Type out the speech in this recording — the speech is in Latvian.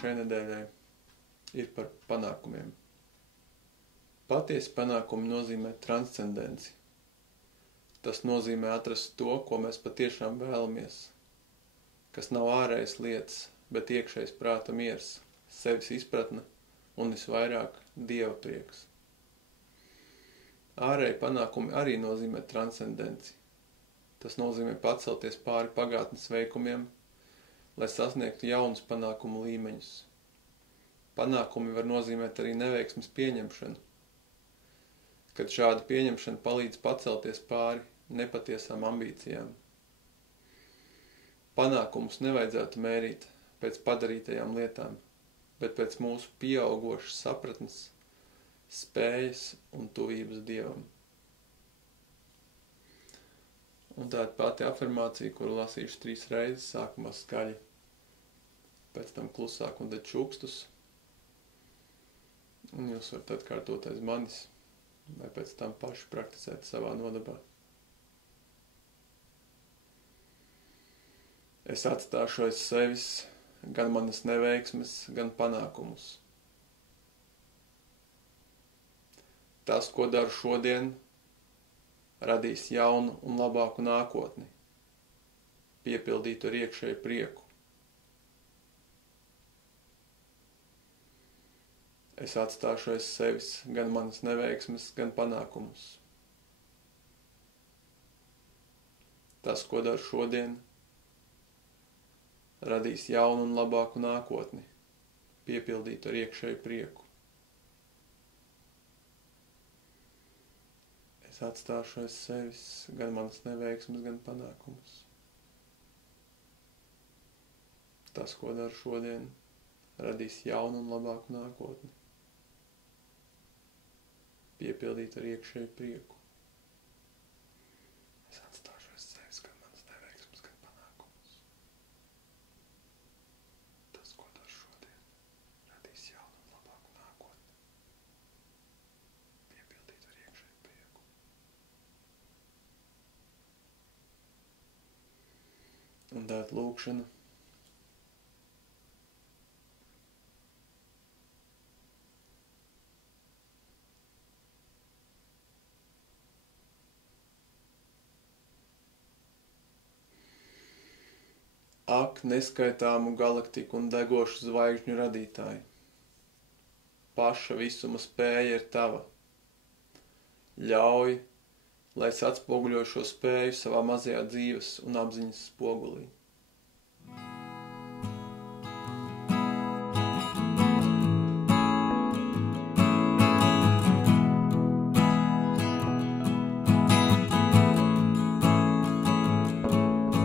šai nedēļai ir par panākumiem. Patiesi panākumi nozīmē transcendenci. Tas nozīmē atrast to, ko mēs patiešām vēlamies, kas nav ārējas lietas, bet iekšējs prāta miers, sevis izpratne un visvairāk Dieva prieks. Ārēji panākumi arī nozīmē transcendenci. Tas nozīmē pacelties pāri pagātnes veikumiem, lai sasniegtu jaunus panākumu līmeņus. Panākumi var nozīmēt arī neveiksmes pieņemšanu, kad šāda pieņemšana palīdz pacelties pāri nepatiesām ambīcijām. Panākumus nevajadzētu mērīt pēc padarītajām lietām, bet pēc mūsu pieaugošas sapratnes, spējas un tuvības Dievam. Un tā ir pati afirmācija, kuru lasīšu 3 reizes, sākumā skaļi, pēc tam klusāk un tad čukstus. Un jūs varat atkārtot aiz manis, vai pēc tam paši prakticēt savā nodabā. Es atstāšu aiz sevis gan manas neveiksmes, gan panākumus. Tas, ko daru šodien, radīs jaunu un labāku nākotni, piepildītu ar iekšēju prieku. Es atstāšu aiz sevis gan manas neveiksmes, gan panākumus. Tas, ko daru šodien, radīs jaunu un labāku nākotni, piepildītu ar iekšēju prieku. Es atstāšu aiz sevis gan manas neveiksmes, gan panākumus. Tas, ko daru šodien, radīs jaunu un labāku nākotni, piepildīt ar iekšēju prieku. Es atstāšu aiz sevis gan manas neveiksmes, gan panākumus. Tas, ko daru šodien, radīs jaunu un labāku nākotni, piepildīt ar iekšēju prieku. Un tāt lūkšana. Ak, neskaitāmu galaktiku un degošu zvaigžņu radītāji! Paša visuma spēja ir tava. Ļauj, lai es atspoguļoju šo spēju savā mazajā dzīves un apziņas spogulī.